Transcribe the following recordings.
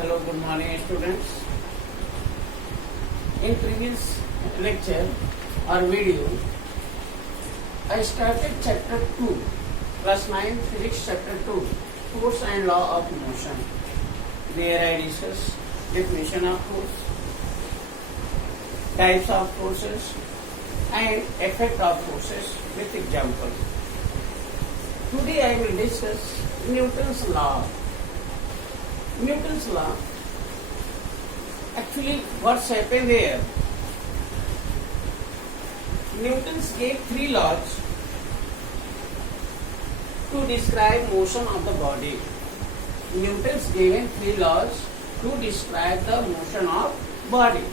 Hello, good morning students. In previous lecture or video, I started chapter 2, class 9 physics chapter 2, force and law of motion. There I discuss definition of force, types of forces and effect of forces with examples. Today I will discuss Newton's law. Newton's law, actually what's happened there? Newton's gave three laws to describe motion of the body. Newton's given three laws to describe the motion of body.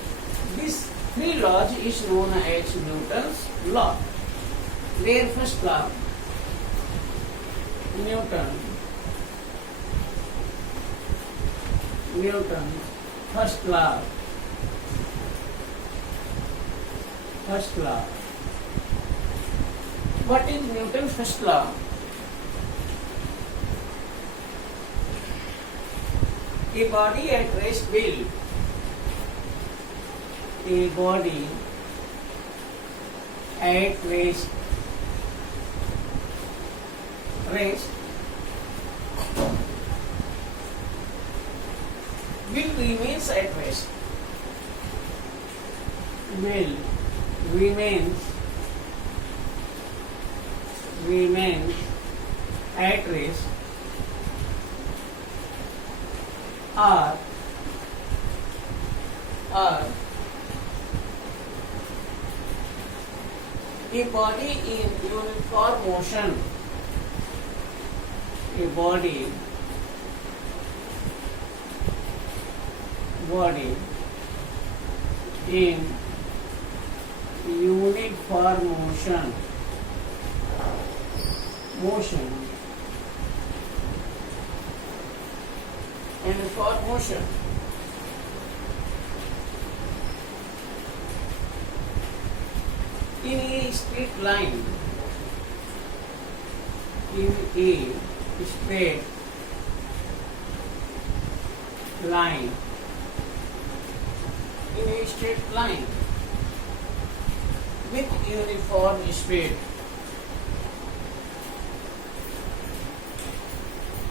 These three laws is known as Newton's law. Their first law, Newton first law. What is Newton's first law? A body at rest will. A body at rest will remains at rest. Will remains at rest or a body in uniform motion. A body in uniform motion in a straight line, with uniform speed.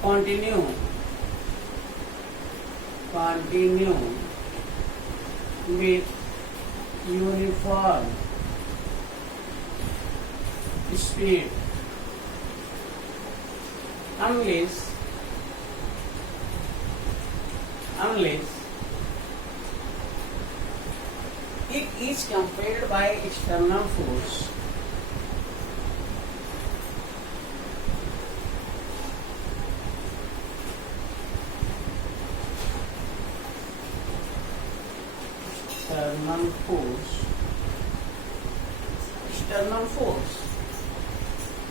Continue with uniform speed unless it is compelled by external force. External force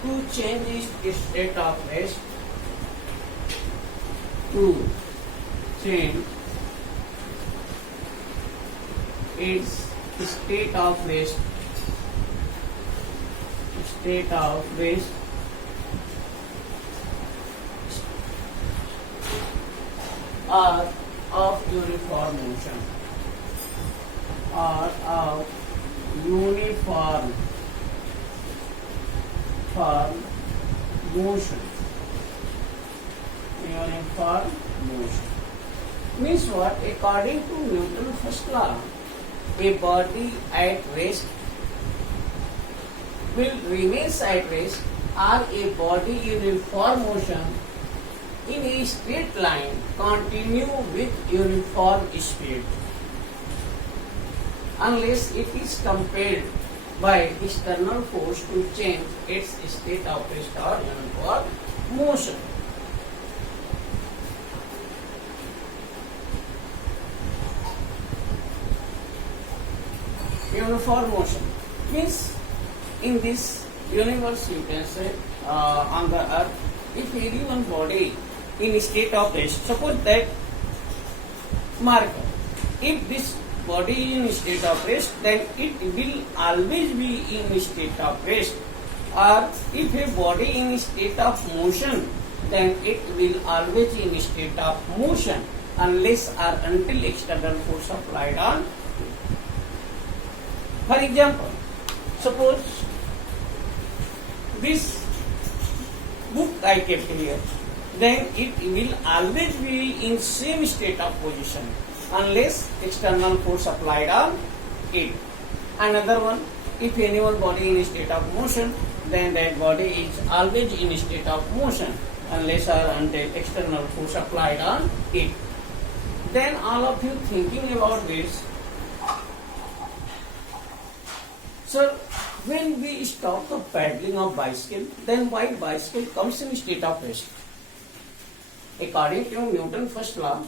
to change its state of rest. To change its state of rest or of uniform motion uniform motion means what? According to Newton's first law, a body at rest will remain at rest, or a body in uniform motion in a straight line continue with uniform speed unless it is compelled by external force to change its state of rest or uniform motion. Uniform motion means in this universe, you can say on the earth, if any one body in state of rest, suppose that marker, if this body in state of rest, then it will always be in state of rest, or if a body in state of motion, then it will always in state of motion. unless or until external force applied on. For example, suppose this book I kept here, then it will always be in same state of position unless external force applied on it. Another one, if any one body in a state of motion, then that body is always in a state of motion unless or until external force applied on it. Then all of you thinking about this, sir, when we stop the paddling of bicycle, then why bicycle comes in state of rest? According to Newton's first law,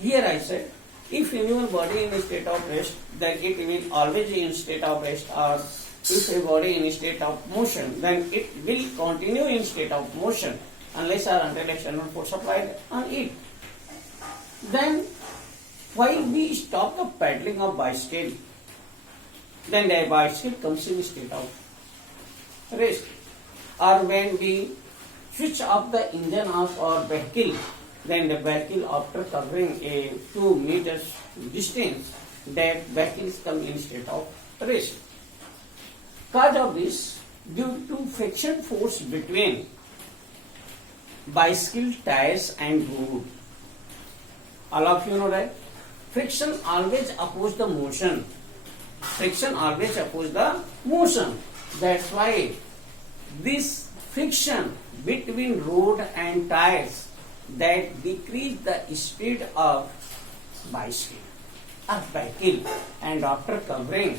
here I said, if any one body in a state of rest, then it will always be in state of rest, or if a body in a state of motion, then it will continue in state of motion unless or until external force applied on it. Then why we stop the paddling of bicycle? Then the bicycle comes in state of rest. Or when we switch off the engine of our vehicle, then the vehicle, after covering a 2 meters distance, that vehicles come in state of rest. Cause of this, due to friction force between bicycle tires and road. All of you know that friction always opposes the motion. Friction always opposes the motion. That's why this friction between road and tires that decrease the speed of bicycle or vehicle, and after covering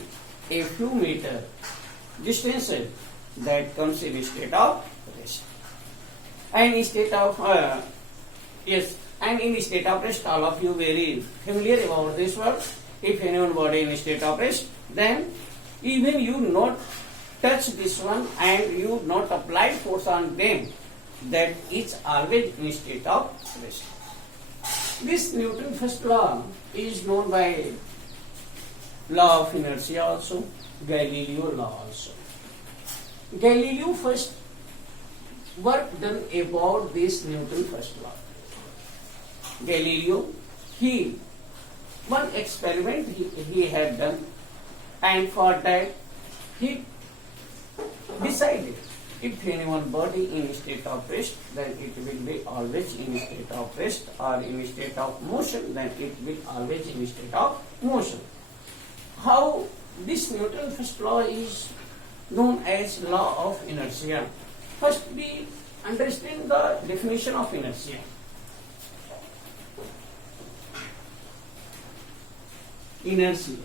a few meter distances, that comes in a state of rest. And in state of and in state of rest, all of you very familiar about this word. If anyone body in state of rest, then even you not touch this one and you not apply force on them, that is always in state of rest. This Newton's first law is known by law of inertia also, Galileo law also. Galileo first work done about this Newton's first law. Galileo, one experiment he had done, and for that he decided if any one body in state of rest, then it will be always in state of rest, or in state of motion, then it will always in state of motion. How this Newton's first law is known as law of inertia? First we understand the definition of inertia. Inertia.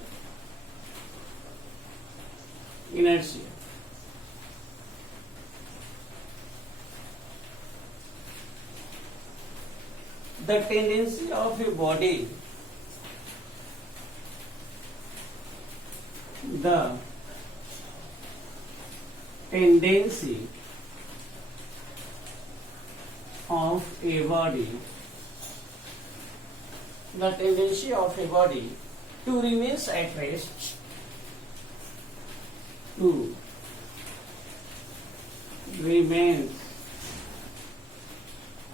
The tendency of a body, the tendency of a body to remain at rest, to remain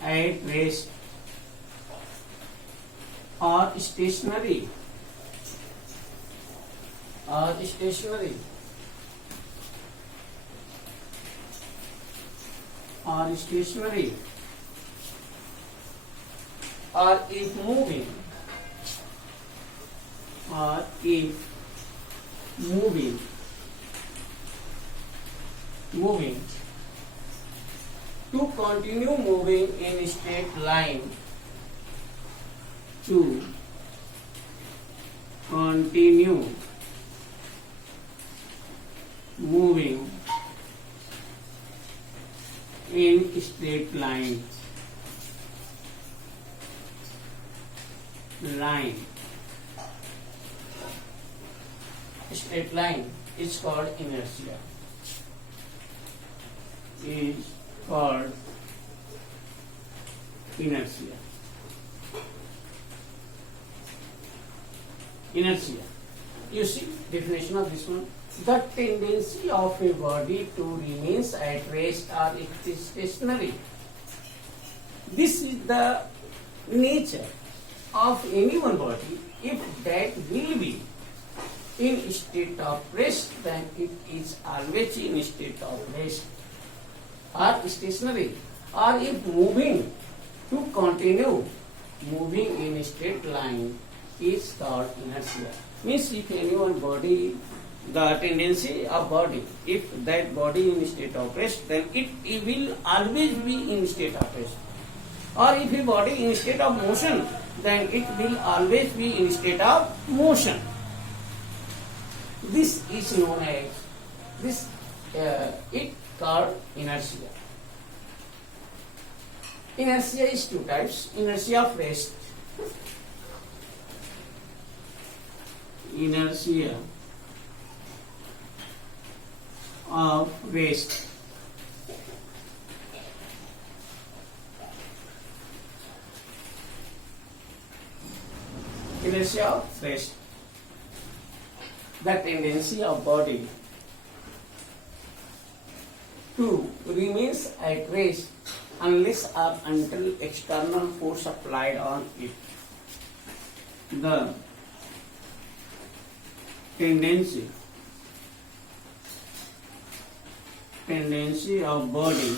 at rest or stationary or if moving to continue moving in a straight line, to continue moving in straight line straight line is called inertia. Inertia. You see definition of this one. The tendency of a body to remain at rest or stationary. This is the nature of any one body, if that will be in state of rest, then it is always in state of rest or stationary, or if moving to continue moving in a straight line is called inertia. Means if any one body, the tendency of body, if that body in state of rest, then it will always be in state of rest. Or if a body in state of motion, then it will always be in state of motion. This is known as this. It called inertia. Inertia is two types: inertia of rest, inertia of rest, inertia of rest. The tendency of body to remains at rest unless or until external force applied on it. The tendency of body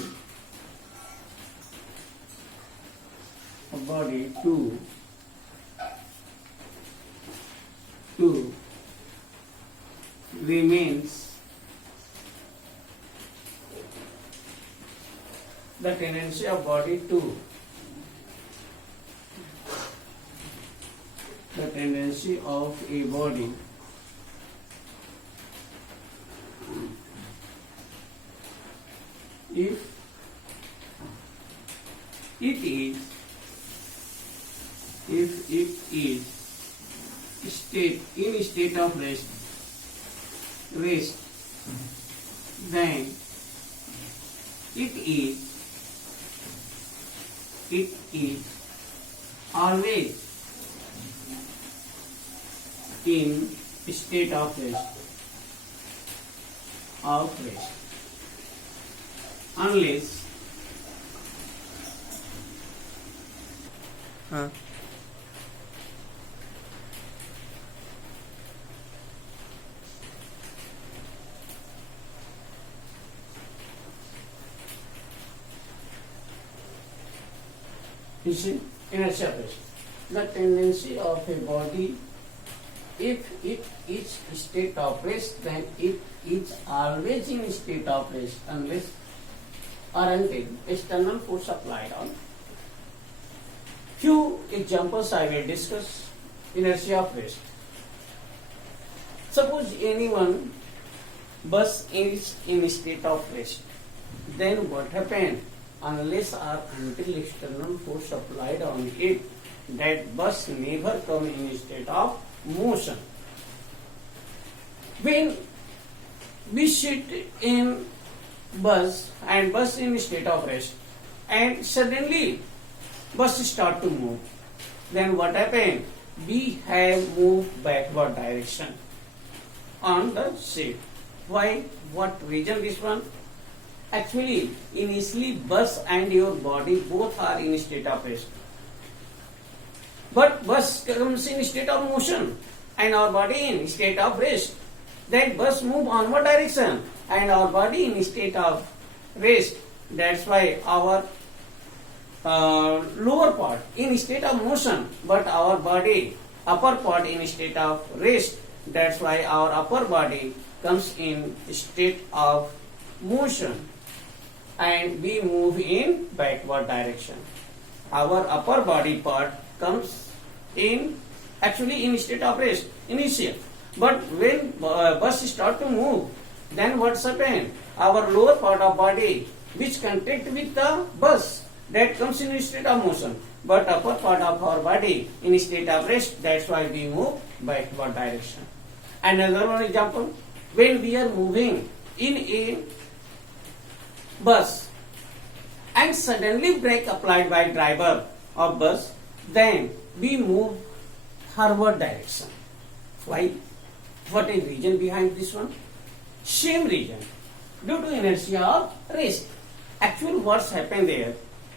to remains, the tendency of body to, the tendency of a body if it is in state of rest, then it is always in state of rest, unless you see, inertia of rest. The tendency of a body, if it is state of rest, then it is always in state of rest unless or until external force applied on. Few examples I will discuss. Inertia of rest. Suppose anyone bus is in state of rest, then what happened? Unless or until external force applied on it, that bus never come in state of motion. When we sit in bus and bus in state of rest, and suddenly bus start to move, then what happened? We have moved backward direction on the seat. Why? What reason this one? Actually, initially bus and your body both are in state of rest. But bus comes in state of motion and our body in state of rest. That bus move onward direction and our body in state of rest. That's why our lower part in state of motion, but our body upper part in state of rest. That's why our upper body comes in state of motion and we move in backward direction. Our upper body part comes in actually in state of rest initial, but when bus start to move, then what's happened? Our lower part of body which contact with the bus, that comes in state of motion, but upper part of our body in state of rest. That's why we move backward direction. Another one example, when we are moving in a bus and suddenly brake applied by driver of bus, then we move forward direction. Why? What is reason behind this one? Same reason, due to inertia of rest. Actually what's happened there,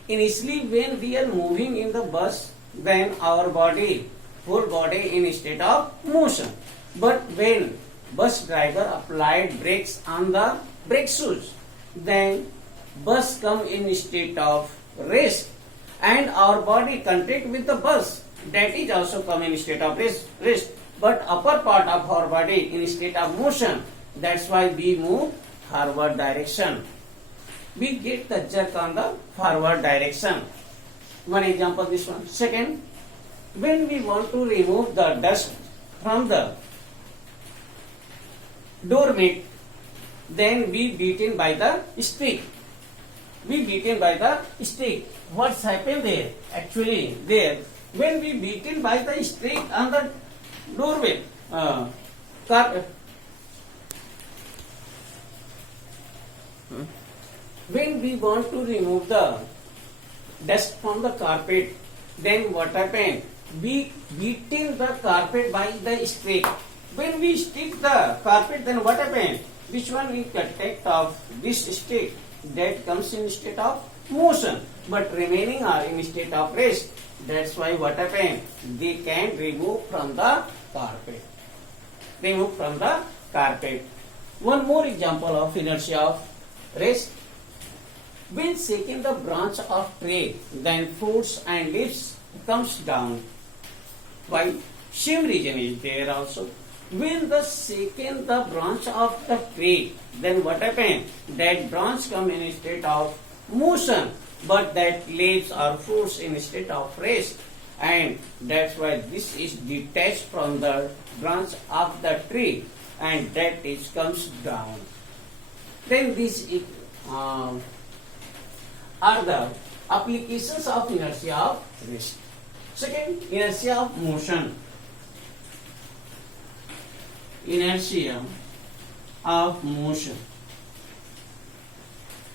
initially when we are moving in the bus then our body, whole body in state of motion. But when bus driver applied brakes on the brake shoes, then bus come in state of rest, and our body contact with the bus, that is also come in state of rest. But upper part of our body in state of motion, that's why we move forward direction. We get the jerk on the forward direction. One example, this one. Second, when we want to remove the dust from the doormat, then we beaten by the stick. We beaten by the stick. What's happened there? Actually, there, when we beaten by the stick on the doorway, when we want to remove the dust from the carpet, then what happened? We beaten the carpet by the stick. When we stick the carpet, then what happened? Which one we take of this stick? That comes in state of motion, but remaining are in state of rest. That's why what happened? They can remove from the carpet. Remove from the carpet. One more example of inertia of rest. When shaking the branch of tree, then fruits and leaves comes down. Why? Same reason is there also. When the shaken the branch of the tree, then what happened? That branch come in state of motion, but that leaves or fruits in state of rest, and that's why this is detached from the branch of the tree, and that is comes down. Then these are the applications of inertia of rest. Second, inertia of motion. Inertia of motion.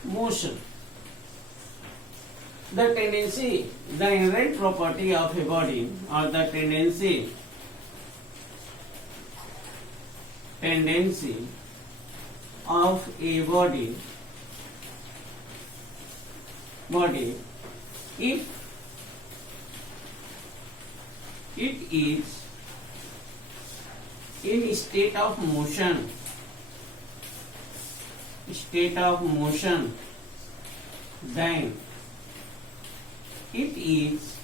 Motion. The tendency, the inherent property of a body, or the tendency of a body, if it is in state of motion, then it is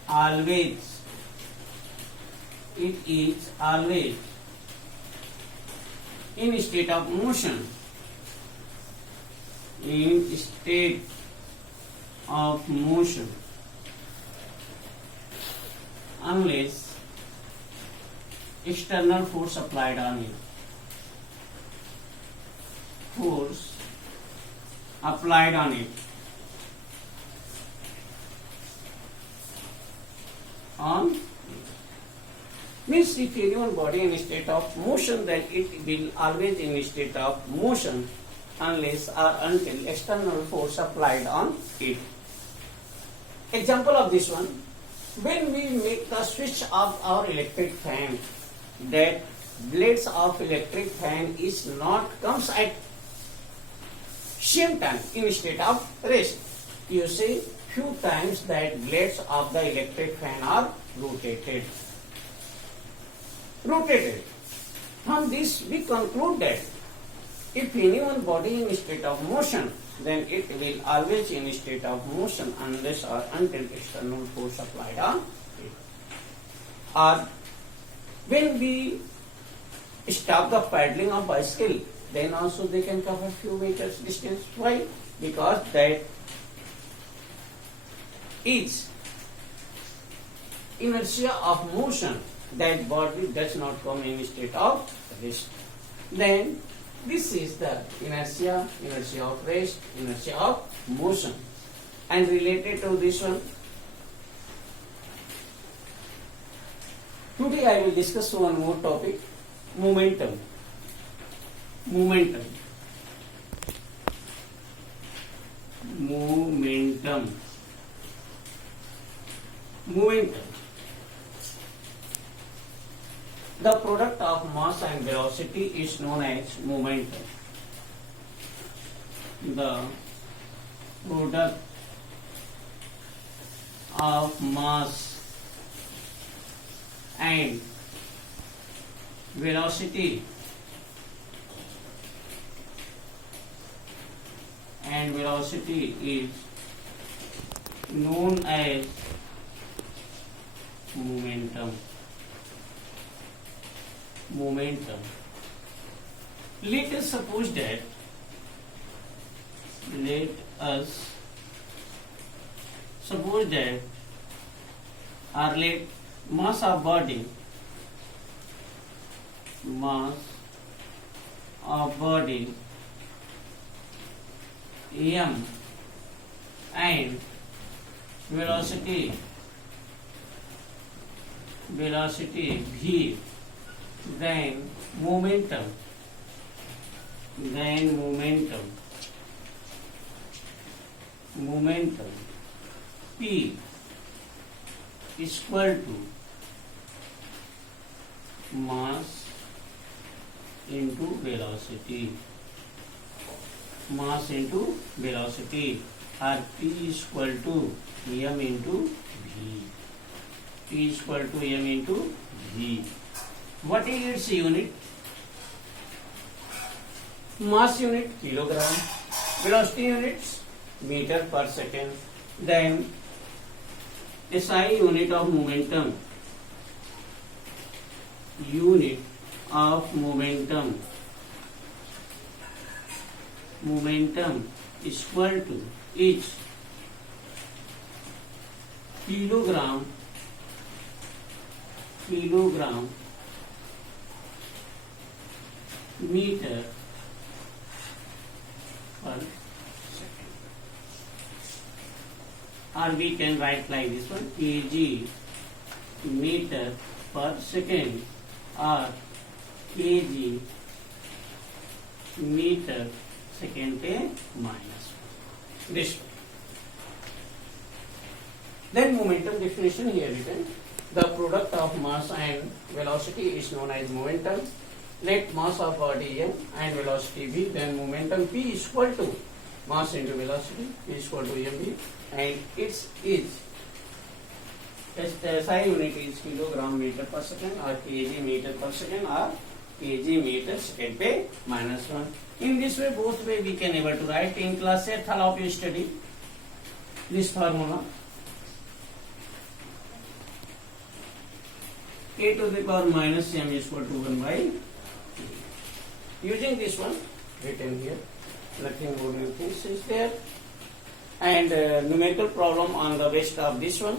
always in state of motion, unless external force applied on it. Means if anyone body in state of motion, then it will always in state of motion unless or until external force applied on it. Example of this one: when we make the switch of our electric fan, that blades of electric fan is not comes at same time in state of rest. You see, few times that blades of the electric fan are rotated. From this we conclude that if anyone body in state of motion, then it will always in state of motion unless or until external force applied on it. Or when we stop the paddling of bicycle, then also they can cover few meters distance. Why? Because that is inertia of motion, that body does not come in state of rest. Then this is the inertia of rest, inertia of motion. And related to this one, today I will discuss one more topic: momentum. Momentum. The product of mass and velocity is known as momentum. The product of mass and velocity is known as momentum. Let us suppose that or let mass of body m and velocity v, then momentum p is equal to mass into velocity, or p is equal to m into v. What is its unit? Mass unit kilogram, velocity units meter per second, then SI unit of momentum is equal to each kilogram meter per second, or we can write like this one, kg meter per second or kg meter second पे minus this one. Then momentum definition here written: the product of mass and velocity is known as momentum. Let mass of body m and velocity v, then momentum p is equal to mass into velocity, p is equal to mv, and its SI unit is kilogram meter per second or kg meter per second or kg meter second पे -1. In this way, both way we can able to write. In class 8th, all of you study this formula. A to the power minus m is equal to 1 by. Using this one written here, nothing more new things is there, and numerical problem on the rest of this one.